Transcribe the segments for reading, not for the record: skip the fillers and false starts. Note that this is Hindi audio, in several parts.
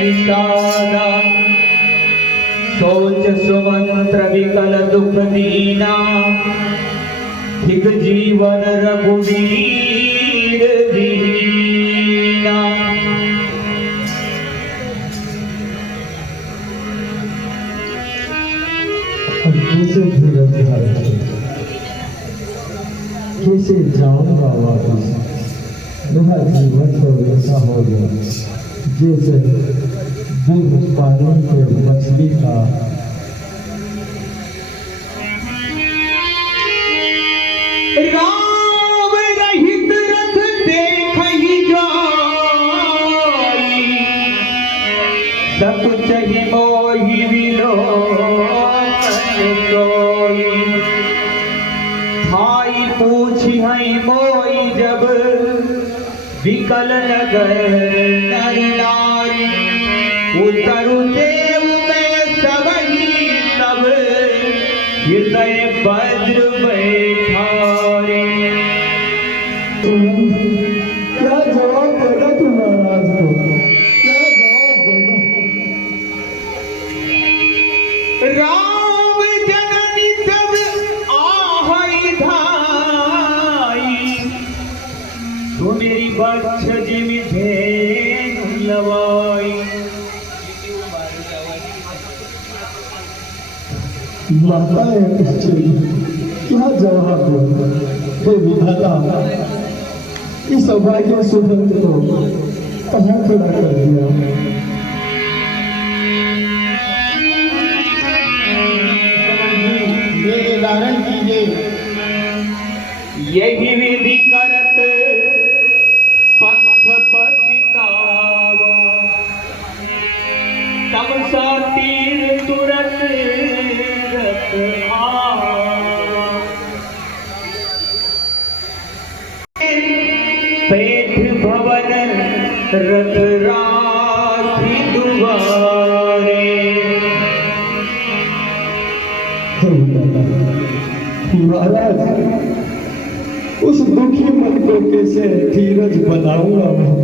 निषादा सोच सुमंत्र विकल दुख दीना हिग जीवन रघुवीर दीना। कैसे धीरज धारे, कैसे जाऊंगा वापस, मेरा जीवन तो वैसा हो गया जैसे दूध पानी के मछली का। राम रहित रथ देखहि जाई, सकुचहि मोहि विलोकन सोई। भाई पूछिहि मोहि जब विकल नगर नर नारी, उतरु देव में सबहि तब हृदय वज्र बैठारे। क्या जवाब देगा तू महाराज को? क्या जवाब देगा? राम जननी तब आहै धाई, तू मेरी बक्ष जिमि धेनु लवाई। माता है क्या जवाब दो? हे विधाता, इस सौभाग्य सुगंध को कहाँ खड़ा कर दिया? मेरे धारण कीजिए। यही विधि करत पंथ पछितावा, तब सा तीर तुरत रथ आवा। पेठ भवन रथ राखी दुआरे। महाराज, उस दुखी मन को कैसे धीरज बनाऊंगा मैं?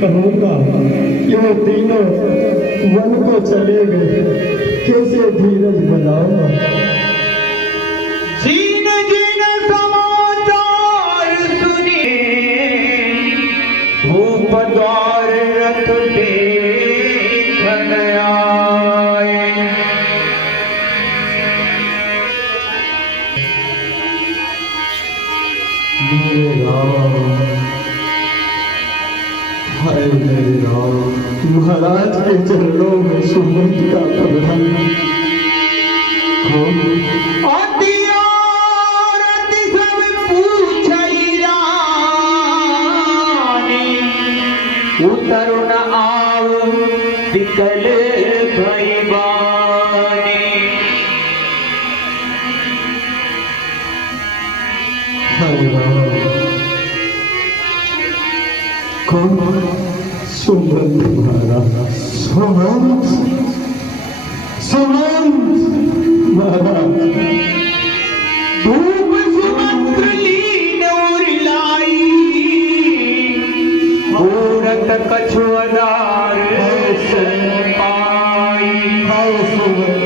कहूंगा कि वो तीनों वन को चले गए, कैसे धीरज बनाऊंगा? जीन जीन समाचार सुने, भूप द्वार रथ देखन आए। मेरे राम, हाय मेरे राम, महाराज के चरणों में सुमंत का प्रधान उतरु न आव विकल भई बानी। कौन? सुमंत महाराज, सुमंत, सुमंत महाराज। धूप सुमंत्र लीन उरलाई, मूरत कछु अदार पाई। हाय सुमंत,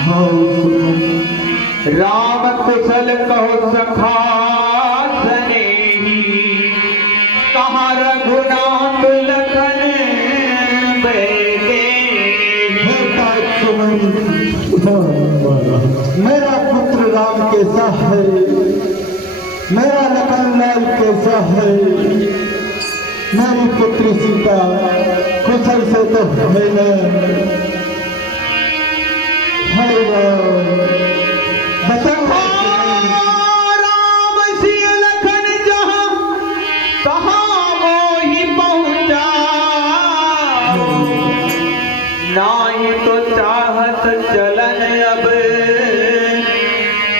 हाय सुमंत। राम कुशल कहो सखा सनेही, कहाँ रघुनाथ लखन बैठे। मेरा पुत्र राम कैसा है, मेरा लखन लाल कैसा है, मेरी पुत्री सीता कुशल से तो है न। बताओ राम सिय लखन जहाँ तहाँ मोहि पहुँचा, नाही तो चाहत चलन अब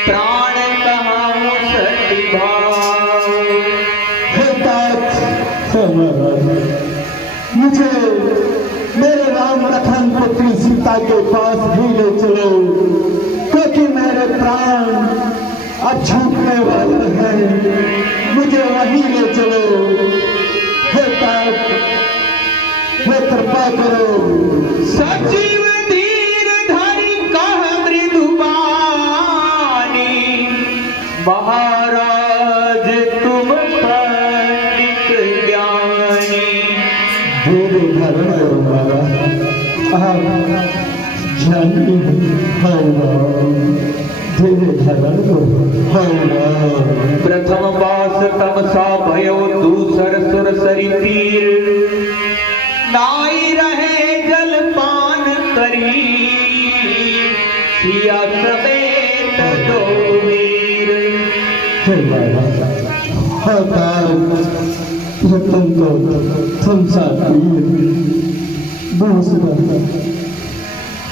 प्राण कहाँ सति भाव। मुझे मेरे राम लखन पुत्री सीता के पास ही ले चलो, क्योंकि मेरे प्राण अब छूटने वाले हैं। मुझे वहीं ले चलो। हे हे कृपा करो। सचिव धीर धरि कह मृदुबानी, महाराज तुम पंडित ज्ञानी। धीरे धारण करो महाराज, आप जानते हैं धीरे धारण करो। प्रथम बास तमसा भयो, दूसर सुर सरी तीर, नाई रहे जल पान करी, सिया समेत दो वीर। हे महाराज, अवतार तुम तो थमसा तीर, दूसरा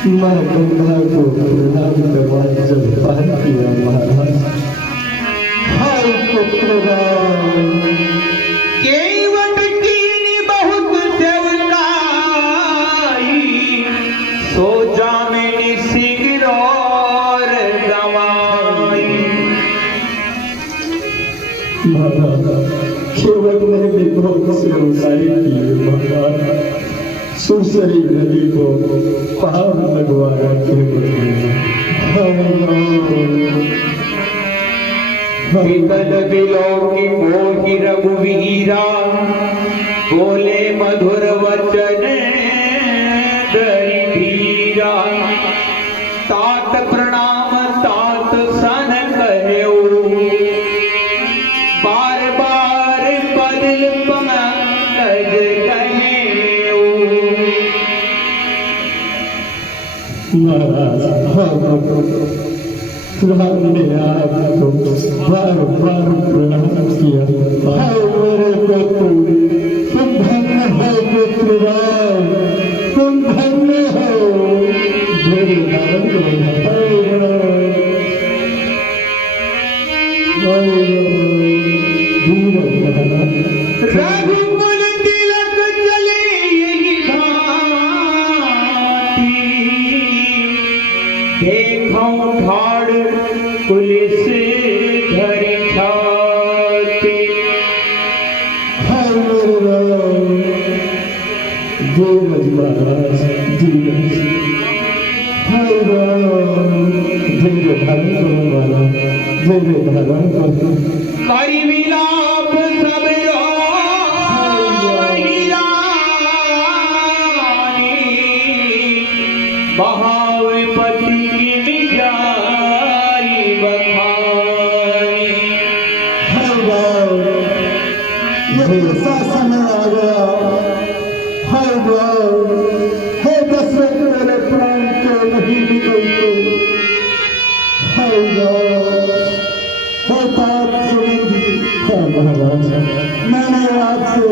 मैं गंगा को प्रणाम करवाए जब पान किया महाराज। हाय पुत्र राम, केवट कीनी बहुत सेवकाई, सो जामिनी सिंह और गवाई। महाराज केवट ने भी बहुत सेवकाई की महाराज। सुसरी नदी को पार लगवाया केवट ने। विकल विलोकी मोहि रघुवीरा, बोले मधुर वचन दरि धीरा। तात प्रणाम तात सन कह्यो, बार बार बदल पंकज कह्यो। महाराज राम ने आपको बार बार प्रणाम किया। हाय मेरे पुत्र, तुम धन्य हो पुत्र राम, तुम धन्य हो। मेरे नाम को रघुकुल तिलक चले यही घाटी, देखौं ठाड़ पुलिस धरि छाती। हाय मेरे राम, धीरज महाराज धीरज। हाय राम, धीरे धारण करो महाराज, धीरे धारण करो। करि विलाप सब रोहि रानी, महाविपति की जाई बखानी। हाय राम, यही ऐसा समय आ गया। हाय राम, हे दशरथ मेरे प्राण को नहीं निकलते। हाय राम, हे तात सुनिधि। हाय महाराज, मैंने आपसे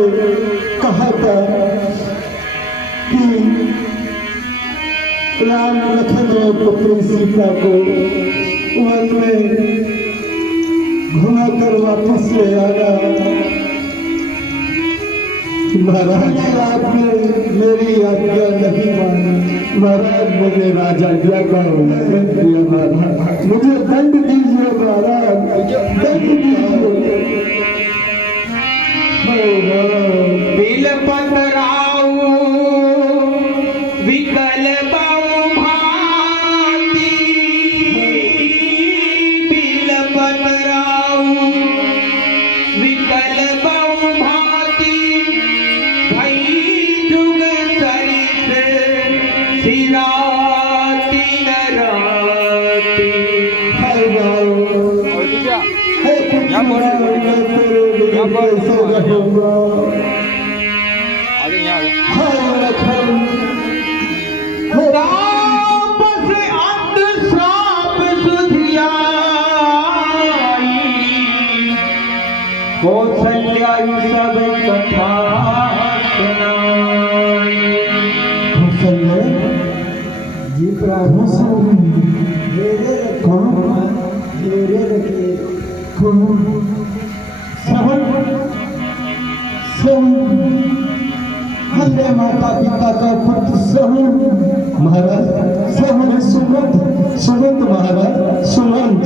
कहा था कि राम लखन और पुत्री सीता को वन में घुमाकर वापस ले आना। महाराज आपने मेरी आज्ञा नहीं मानी। महाराज मुझे राजाज्ञा का उल्लंघन किया। महाराज मुझे दंड दीजिए महाराज, दंड दीजिए। बिलपत राऊ विकल बहु भांति, बिलपत राऊ विकल बहु भांति, भई जुग सरित सिराती न राती। हाय राम, हे पुत्र राम, मैं तेरे बिना कैसे रहूंगा। हाय लखन, हे राम से अंत श्राप सुधियाई, कौशल्या सब कथा सुनाई। कौशल्य जी प्रभु मेरे हल्ले माता पिता का पुत्र सहन महाराज, सहन सुमंत, सुमंत महाराज, सुमंत।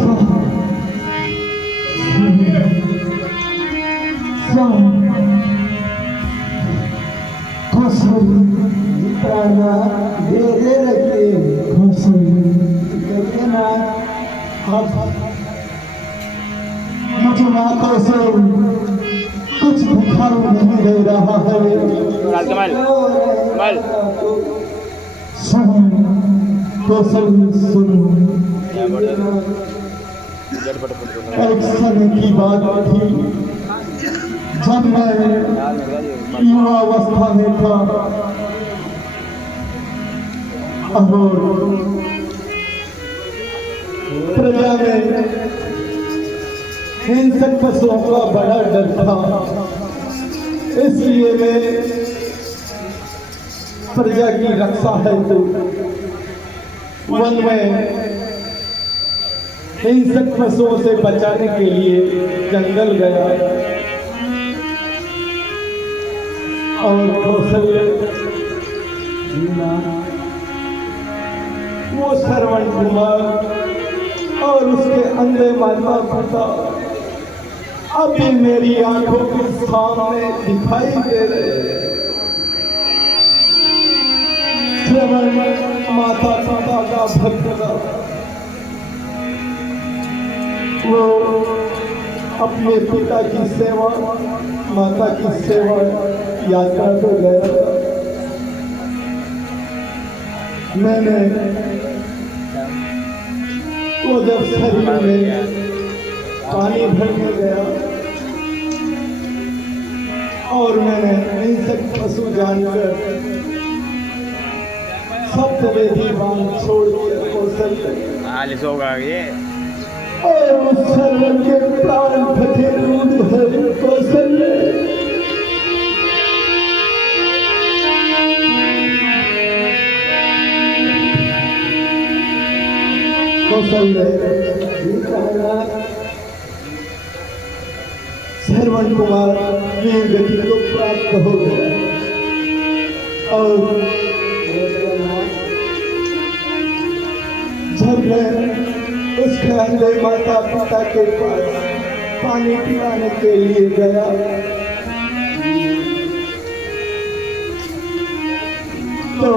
मुझे आंखों से कुछ दिखाई नहीं दे रहा है। सुनो कौशल सुनो, एक समय की बात थी जब मैं युवावस्था में था और प्रजा में हिंसक पशुओं का बड़ा डर था, इसलिए मैं प्रजा की रक्षा हेतु वन में हिंसक पशुओं से बचाने के लिए जंगल गया और कौशल्य वो श्रवण कुमार और उसके अंधे माता पिता अभी मेरी आंखों के सामने दिखाई दे रहे हैं। श्रवण माता पिता का भक्त था, वो अपने पिता की सेवा माता की सेवा यात्रा को गया था। मैंने वो जब शरीर में पानी भरने गया और मैंने हिंसक पशु जानकर सप्तवेदी बांध छोड़ दिया कौशल्य और उस सर्वन के प्राण फतेरूद है कौशल्य। श्रवण कुमार वीर गति को प्राप्त हो गया और जब मैं उसके अंधे माता पिता के पास पानी पिलाने के लिए गया तो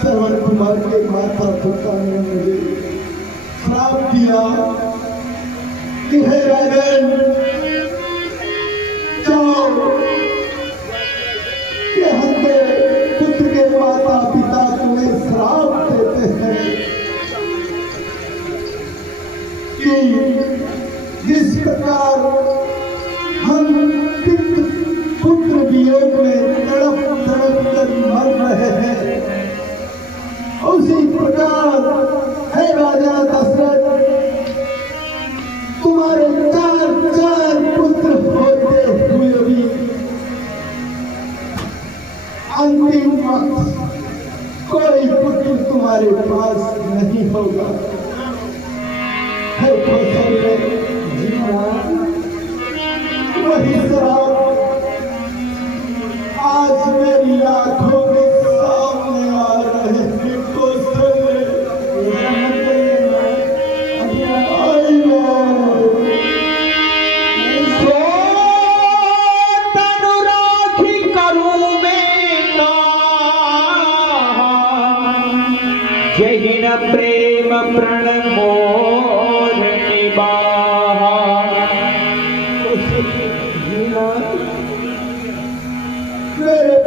श्रवण कुमार के माता पिता ने मुझे श्राप दिया कि हे राजन जाओ, कि हमने पुत्र के माता पिता तुम्हें श्राप देते हैं कि जिस प्रकार हम पुत्र वियोग में तड़प तड़प कर मर रहे हैं, उसी प्रकार है राजा दशरथ तुम्हारे चार पुत्र होते हुए भी अंतिम वक्त कोई पुत्र तुम्हारे पास नहीं होगा। है कौशल्य वही श्राप आज मेरी आंखों के सामने आ रहे हैं। जहिन प्रेम प्रण मोर निबाहा। मेरे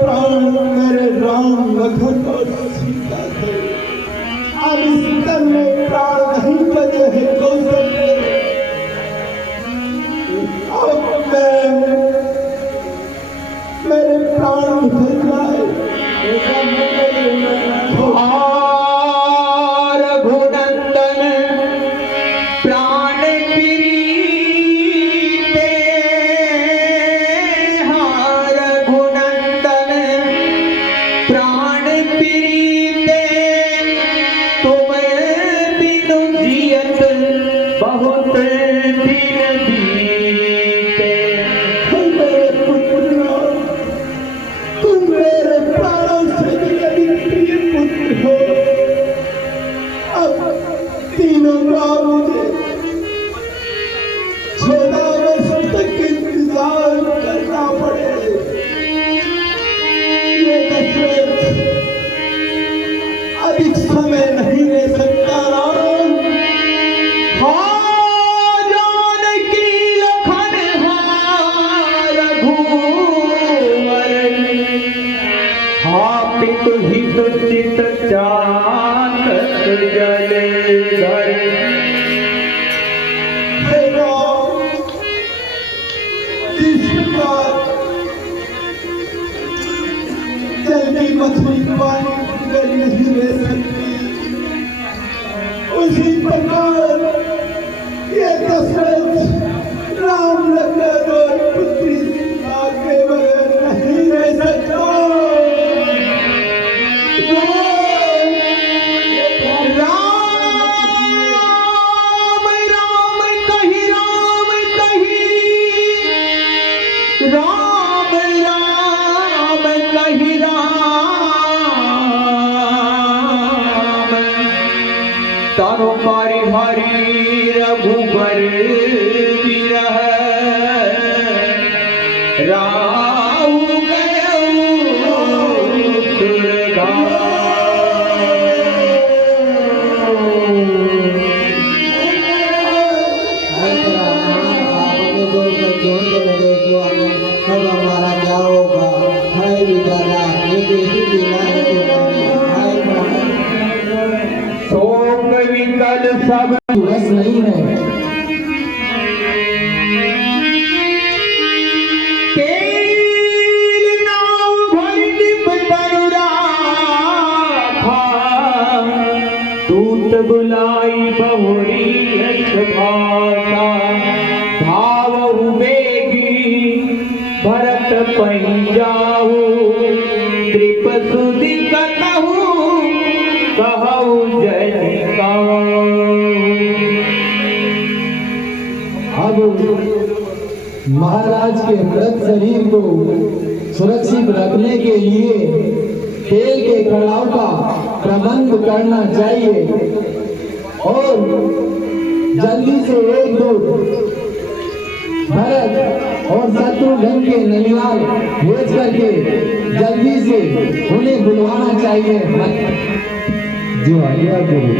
प्राण मेरे राम लखन और सीता थे, अब इस तन में प्राण नहीं बचे हैं कौशल्य। अब मेरे प्राण निकल जाए रघुनंदन प्राण प्रीते, रघुनंदन प्राण प्रीते, तुम बिनु जियत बहुत दिन बीते। तुम मेरे प्राणों से बहुत हित चित चाकत जले घर हे राम, जिस प्रकार जल की मछली पानी कर नहीं ले सकती, उसी प्रकार ये दशरथ राम लखन और पुत्री सीता के बगैर नहीं रह सकता। राम राम कही राम कही राम राम कही राम तारो पारी हरि रघुबर विरह राहु गयो सुरगा अब हमारा क्या होगा? हाय विधाता, ये कैसी लीला है तुम्हारी? हाय शोक विकल सब बस नहीं है। तेल नाव भर डिप तरु राखा दूत बुलाई बहुरी यश भाषा धावहु बेगी भरत पहि जाऊ त्रिप सुधि कतहु कहु जनिका अब महाराज के मृत शरीर को सुरक्षित रखने के लिए तेल के कड़ाव का प्रबंध करना चाहिए और जल्दी से एक दूत भरत और शत्रुघ्न के ननिहाल भेज करके जल्दी से उन्हें बुलवाना चाहिए। जो आज्ञा करो।